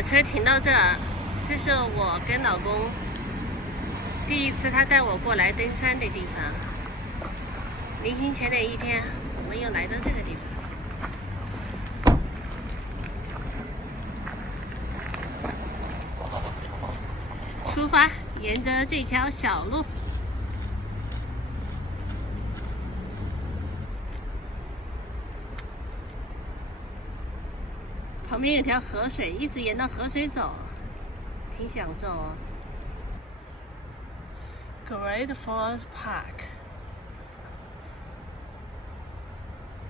把车停到这儿，这是我跟老公第一次他带我过来登山的地方。临行前的一天，我们又来到这个地方。出发，沿着这条小路。旁边有条河水，一直沿到河水走，挺享受哦。Great Falls Park，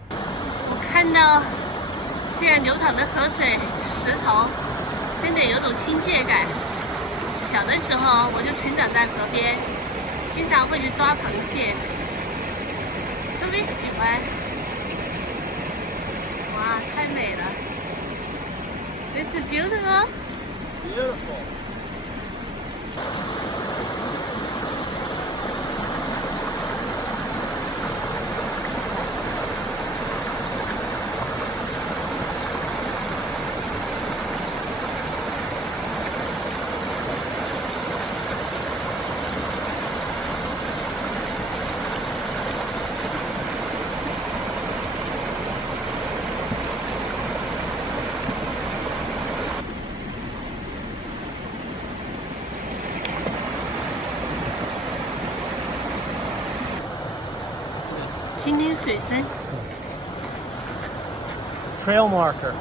我看到这样流淌的河水、石头，真的有种亲切感。小的时候我就成长在河边，经常会去抓螃蟹，特别喜欢。哇，太美了！ This is beautiful. Beautiful. 听听水声。Trail marker.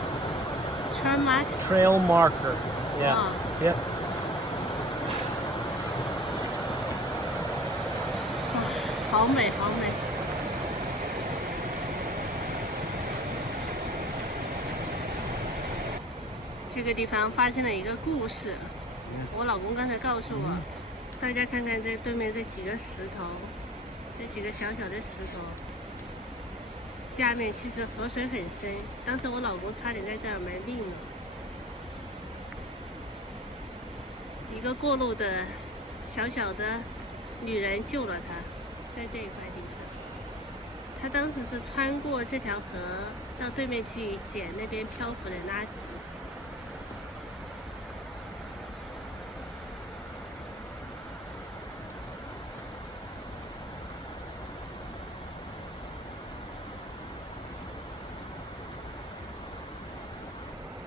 Trail mark. Trail marker. Yeah. Oh. Yep. 好美，好美。这个地方发生了一个故事，我老公刚才告诉我，大家看看这对面这几个石头，这几个小小的石头，下面其实河水很深，当时我老公差点在这儿没命了。一个过路的小小的女人救了他，在这一块地方。他当时是穿过这条河到对面去捡那边漂浮的垃圾。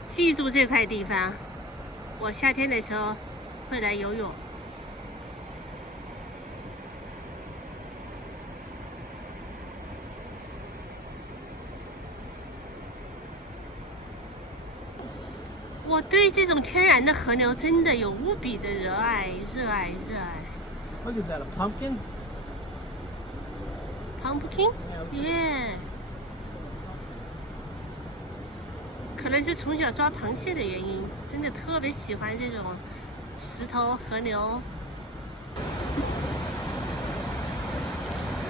记住这块地方，我夏天的时候会来游泳。我对这种天然的河流真的有无比的热爱。What is that? A pumpkin? Pumpkin? Yeah. 可能是从小抓螃蟹的原因，真的特别喜欢这种石头河流。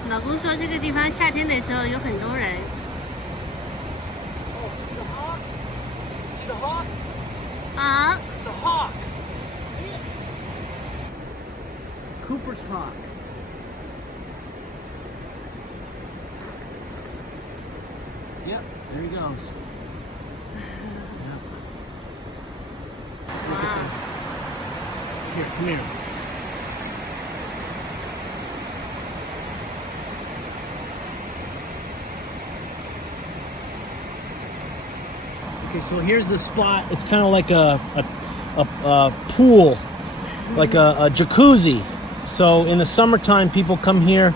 老公说这个地方夏天的时候有很多人。Oh, see the hawk? See the hawk? 啊 It's a hawk. It's a Cooper's hawk. Yep, there he goes. Here, come here. Okay, so here's the spot. It's kind of like a pool, like a jacuzzi. So in the summertime, people come here,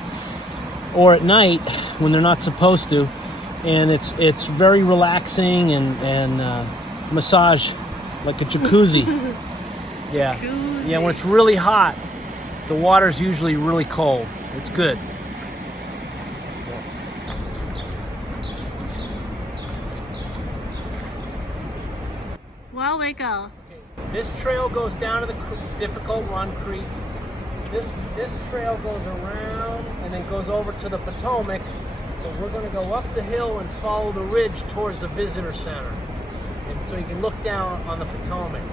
or at night when they're not supposed to, and it's very relaxing and massage, like a jacuzzi. Yeah. Yeah, when it's really hot, the water's usually really cold. It's good. Well, we go. This trail goes down to the Difficult Run Creek. This trail goes around and then goes over to the Potomac. So we're going to go up the hill and follow the ridge towards the visitor center. And so you can look down on the Potomac.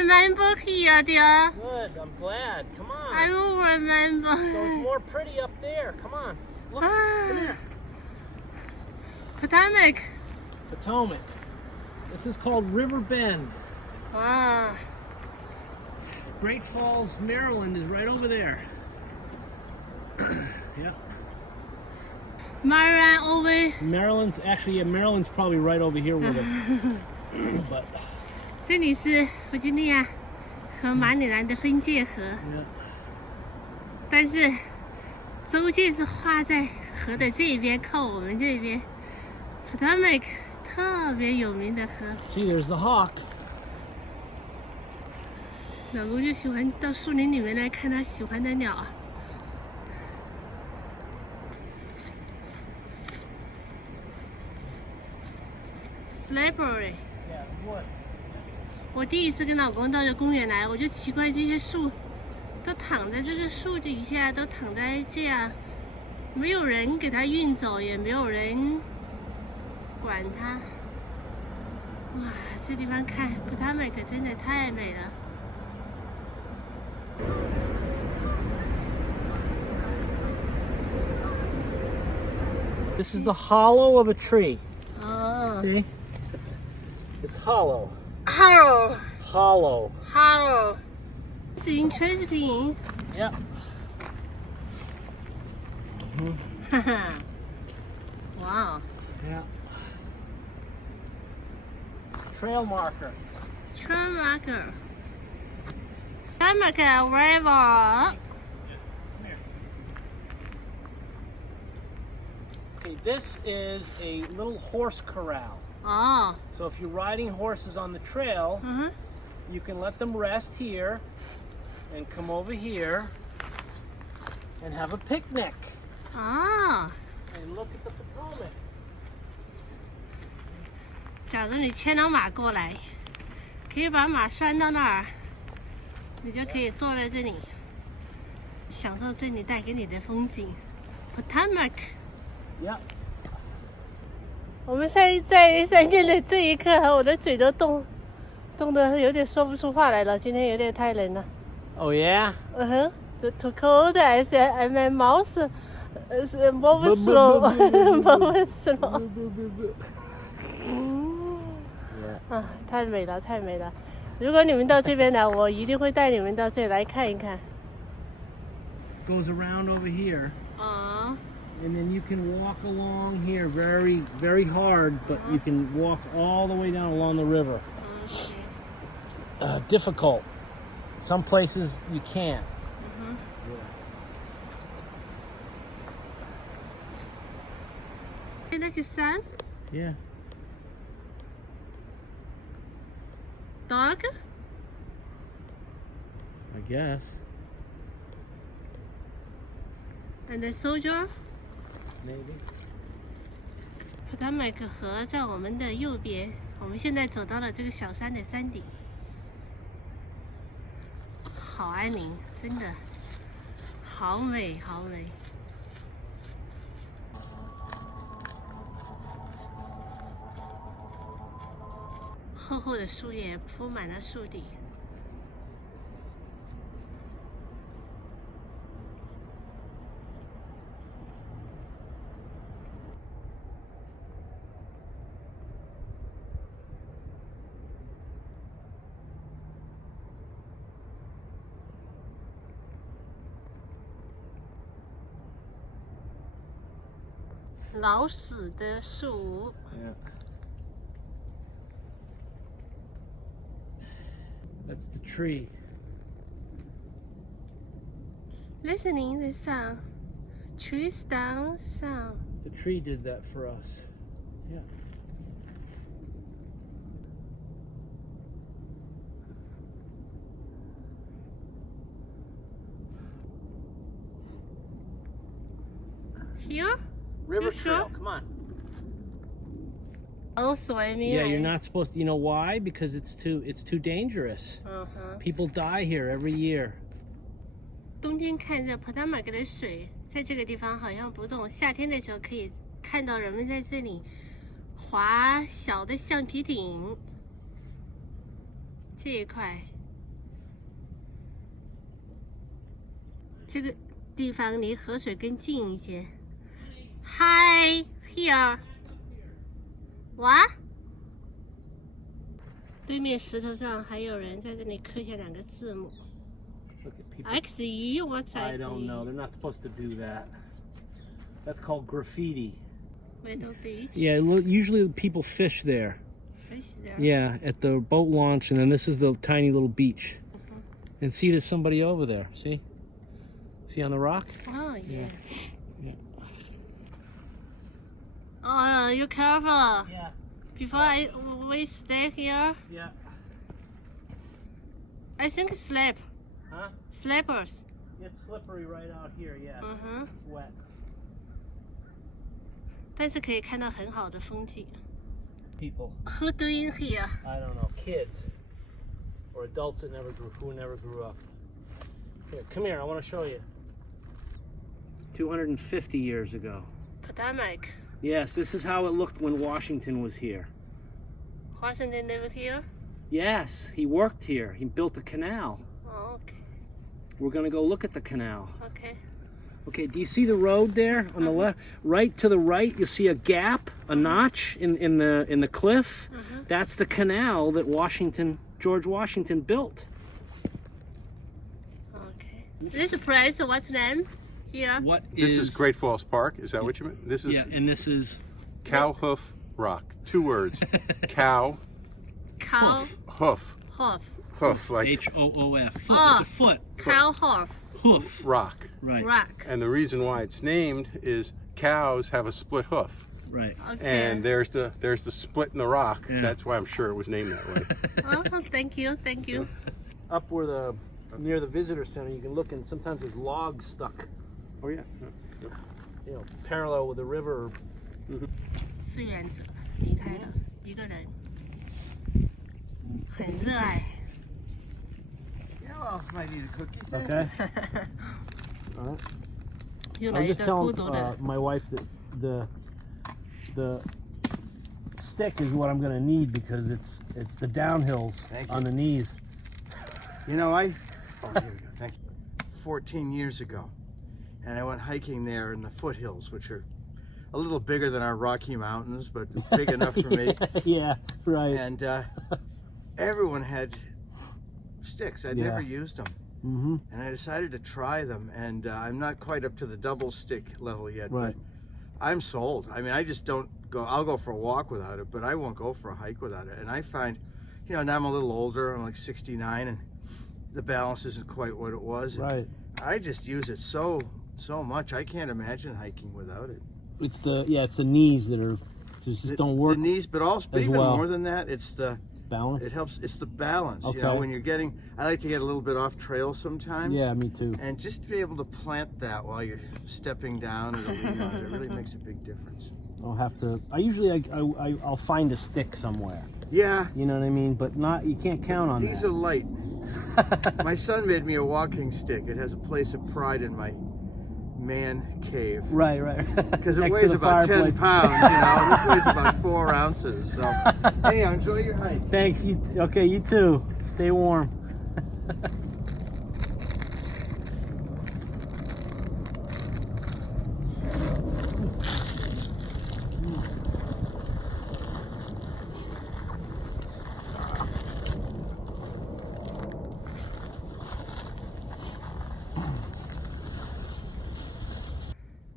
remember here, dear. Good, I'm glad. Come on. I will remember. So it's more pretty up there. Come on. Look, come here. Potomac. Potomac. This is called River Bend. Wow. Great Falls, Maryland is right over there. Yep. Maryland over. Maryland's probably right over here with it. But 这里是弗吉尼亚和马里兰的分界河， yeah. 但是州界是画在河的这一边，靠我们这边。Potomac 特别有名的河， See, there's the hawk. 老公就喜欢到树林里面来看他喜欢的鸟啊。Slippery。 Yeah, wood. 我第一次跟老公到这公园来，我就奇怪这些树都躺在这个树底下，都躺在这样，没有人给它运走，也没有人管它。哇，这地方看Potomac真的太美了。This is the hollow of a tree. 哦 See? It's hollow.，Hello Hollow. Hello， It's interesting。 Yep. 哈哈，哇 Yeah. Trail marker.，Trail marker。Potomac River。 Okay, this is a little horse corral. 哦， So if you're riding horses on the trail, 嗯哼， you can let them rest here and come over here and have a picnic 哦。 and look at the Potomac. 假如你牵了马过来，可以把马拴到那儿，你就可以坐在这里，享受这里带给你的风景。Potomac。 Yep. 我们在山间的这一刻，我的嘴都冻得有点说不出话来了。今天有点太冷了。 Oh yeah? The too cold. I said, and my mouth is moving slow, moving slow. 啊，太美了，太美了！如果你们到这边来，我一定会带你们到这里来看一看。 Goes around over here. 哦， And then you can walk along here very, very hard, but you can walk all the way down along the river. Difficult. Some places you can't. 那个山 Yeah.，dog， I guess. and the soldier。 Maybe. Potomac 河在我们的右边，我们现在走到了这个小山的山顶，好安宁，真的，好美，好美。厚厚的树叶铺满了树底。老死的树。 Yeah. That's the tree. Listening the sound, trees down sound. The tree did that for us. Yeah. Here? River You trail. sure? Come on. Oh, swimming. Yeah, you're not supposed to. You know why? Because it's too dangerous. People die here every year. 冬天看着 Potomac 的水在这个地方好像不动，夏天的时候可以看到人们在这里划小的橡皮艇。这一块这个地方离河水更近一些。Hi here， what？ 对面石头上还有人在这里刻下2个字母。XE, what's XE? I don't know. They're not supposed to do that. That's called graffiti. Little beach. Yeah, usually people fish there. Fish there. Yeah, at the boat launch, and then this is the tiny little beach. And see, there's somebody over there. See? See on the rock? Oh yeah. Yeah. Oh, you careful. Yeah. Before we stay here, Yeah. I think slip. Huh? Slippers. It's slippery right out here. Yeah. Wet. 但是可以看到很好的风景。People. Who doing here? I don't know. Kids. Or adults that who never grew up. Here, come here. I want to show you. 250 years ago. Potomac. Yes, this is how it looked when Washington was here. Washington lived here? Yes, he worked here. He built a canal. Oh, okay. We're going to go look at the canal. Okay. Okay, do you see the road there on the left? Right to the right, you see a gap, a notch in the cliff. That's the canal that George Washington built. Okay. This place, what's the name here? This is Great Falls Park. Is that what you meant? This is and this is Cow Hoof Rock. 2 words. Cow Cow hoof. Hoof like H-O-O-F. Foot. Oh. It's a foot. Cow hoof. Hoof. rock. Right. Rock. And the reason why it's named is cows have a split hoof. Right. Okay. And there's the split in the rock. Yeah. That's why I'm sure it was named that way. Oh, thank you. Thank you. Up where near the visitor center, you can look, and sometimes there's logs stuck, Oh yeah. parallel with the river. 志愿者离开了一个人，很热爱。 Yeah, might need a cookie. Okay. All right. 又来 I'm 一 just 个 telling 孤独的。 my wife that the stick is what I'm going to need because it's the downhills Thank you. on the knees. You know, here we go. Thank you. 14 years ago, and I went hiking there in the foothills, which are a little bigger than our Rocky Mountains, but big enough for me. Yeah, right. And everyone had sticks. I'd never used them. Mm-hmm. And I decided to try them, and I'm not quite up to the double stick level yet, Right. but I'm sold. I mean, I just don't go, I'll go for a walk without it, but I won't go for a hike without it. And I find, you know, now I'm a little older, I'm like 69, and the balance isn't quite what it was. And Right. I just use it so much. I can't imagine hiking without it. It's the knees that are just don't work. The knees, but also, but as even well. more than that, it's the Balance. It helps. It's the balance. Okay. You know, when you're getting, I like to get a little bit off trail sometimes. Yeah, me too. And just to be able to plant that while you're stepping down or leaning on it, it really makes a big difference. I'll have to. I usually I'll find a stick somewhere. Yeah. You know what I mean? But not. You can't count on These that. are light. My son made me a walking stick. It has a place of pride in my man cave. Right. Because it Next to weighs the about 10 fireplace. pounds, you know. This weighs about 4 ounces. So, hey, enjoy your hike. Thanks. Okay, you too. Stay warm. "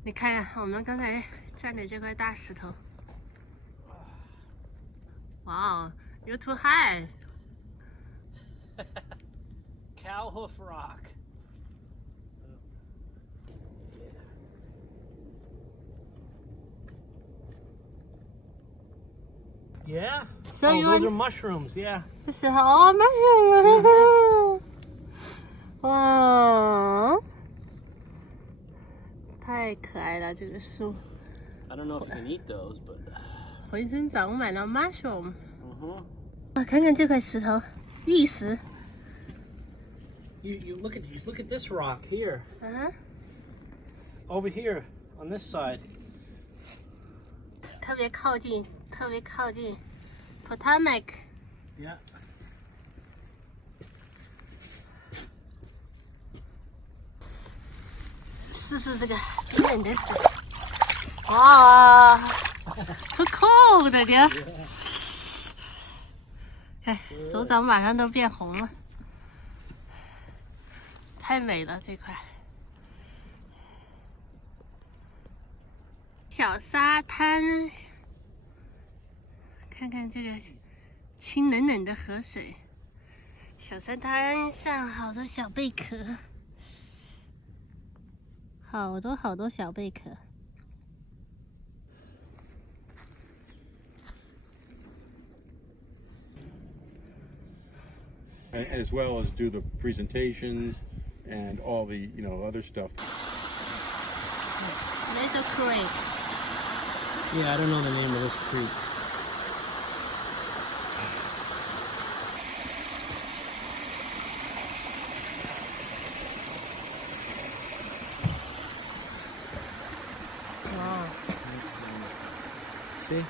你看呀，我们刚才站的这块大石头。Wow, you're too high. Cow Hoof Rock. Yeah. So oh, you those want- are mushrooms. Yeah. 这是好美啊！哇，太可爱了，这个树 I don't know if you can eat those, but. 浑身长满了 mushroom。 Uh-huh. 看看这块石头，玉石。 You look at this rock here. 嗯， Over here on this side. 特别靠近，特别靠近 Potomac。 Yeah. 试试这个冰冷的水。哇，好酷的呀！看手掌马上都变红了，太美了这块。小沙滩，看看这个清冷冷的河水。小沙滩上好多小贝壳，好多小贝壳。As well as do the presentations and all the other stuff. Little Creek. Yeah, I don't know the name of this creek. Wow. See?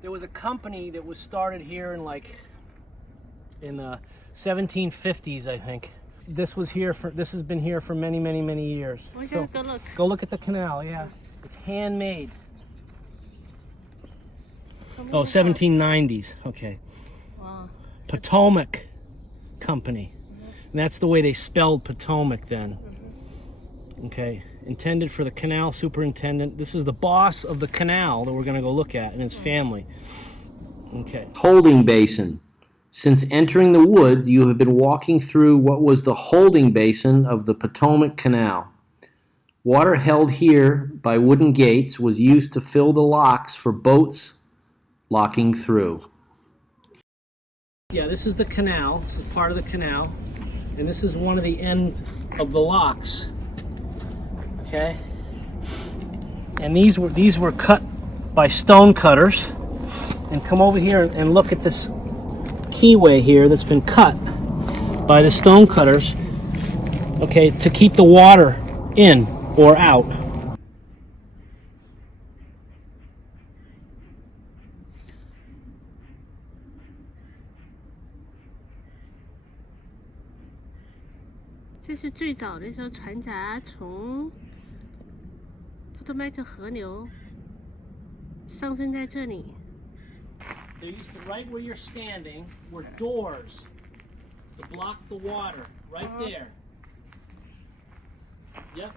There was a company that was started here in the 1750s, I think. This has been here for many years. We should go look. Go look at the canal, yeah. It's handmade. Oh, 1790s. Okay. Wow. Potomac Company. And that's the way they spelled Potomac then. Okay. Intended for the canal superintendent. This is the boss of the canal that we're going to go look at and his family. Okay. Holding basin. Since entering the woods, you have been walking through what was the holding basin of the Potomac Canal. Water held here by wooden gates was used to fill the locks for boats locking through. Yeah, this is the canal. This is part of the canal. And this is one of the ends of the locks. Okay? And these were cut by stone cutters. And come over here and look at this keyway here that's been cut by the stone cutters, okay, to keep the water in or out. This is 最早的时候船闸从波托麦克河流上升在这里。There used to, right where you're standing were doors to block the water, right there. Yep.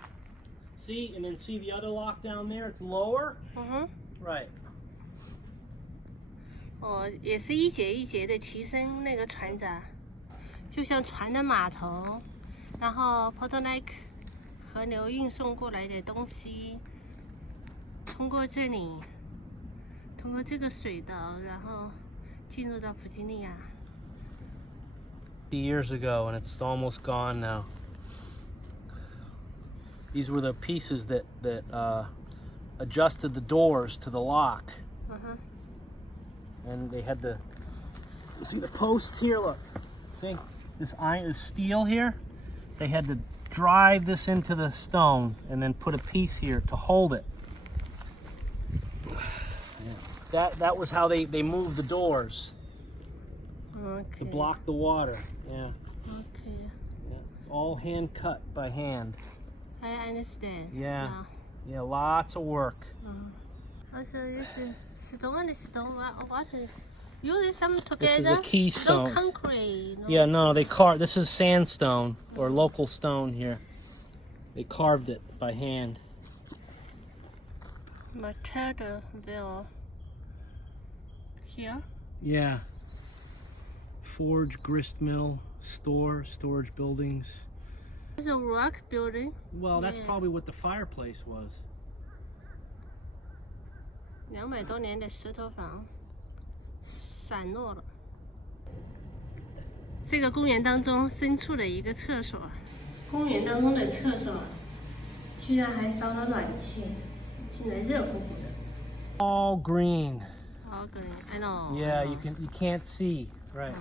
See, and then see the other lock down there? It's lower. Right. 哦，也是一节一节的提升那个船闸，就像船的码头，然后 Potomac 河流运送过来的东西，通过这里。通过这个水道，然后进入到弗吉尼亚。Years ago, and it's almost gone now. These were the pieces that adjusted the doors to the lock. And they had see the post here. Look, see this steel here. They had to drive this into the stone and then put a piece here to hold it. That was how they moved the doors. Okay. To block the water. Yeah. Okay. Yeah. It's all hand cut by hand. I understand. Yeah. Now. Yeah, lots of work. Also, this is stone. What? Use some together. This is a keystone. No concrete. No. Yeah, no, they carved. This is sandstone or local stone here. They carved it by hand. Matadaville. Here? Yeah. Forge, grist mill, storage buildings. It's a rock building. Well, that's probably what the fireplace was. 200多年的石头房，散落了。这个公园当中深处的一个厕所，公园当中的厕所居然还烧了暖气，竟然热乎乎的。All green. Ugly. I know. Yeah, you can't see. Right.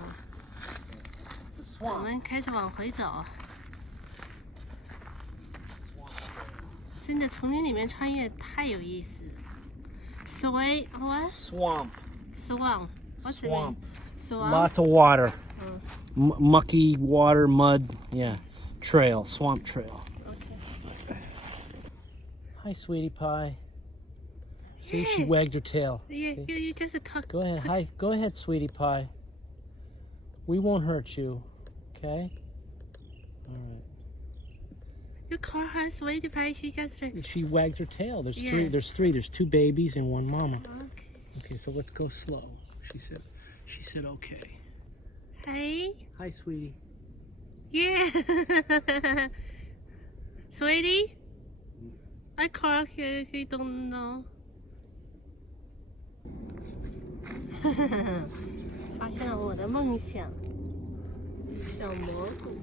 我们开始往回走。真的，丛林里面穿越太有意思。What? Swamp. Swamp. What's the Swamp. mean? Swamp. Lots of water. Mucky water, mud. Yeah. Trail. Swamp trail. Okay. Hi, sweetie pie. See, she wagged her tail. Yeah, See? you just talk. Go ahead. Hi. Go ahead, sweetie pie. We won't hurt you. Okay? All right. You call her sweetie pie. She just. She wagged her tail. There's Yeah. three. There's three. There's two babies and one mama. Okay. Okay, so let's go slow. She said okay. Hey. Hi, sweetie. Yeah. Sweetie. I call her. He don't know. 发现了我的梦想，小蘑菇。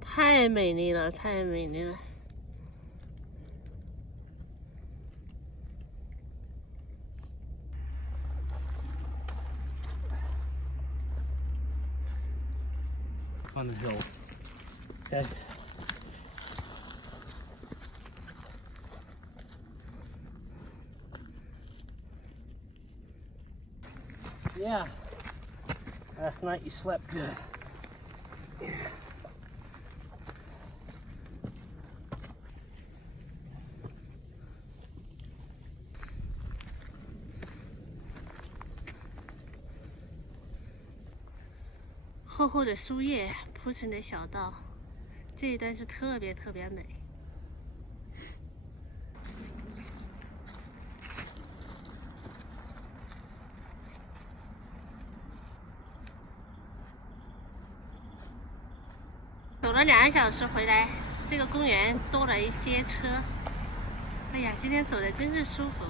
太美丽了，太美丽了。On the hill. Okay. Yeah. Last night you slept good. 厚厚的树叶铺成的小道，这一段是特别特别美。走了2个小时回来，这个公园多了一些车。哎呀，今天走的真是舒服。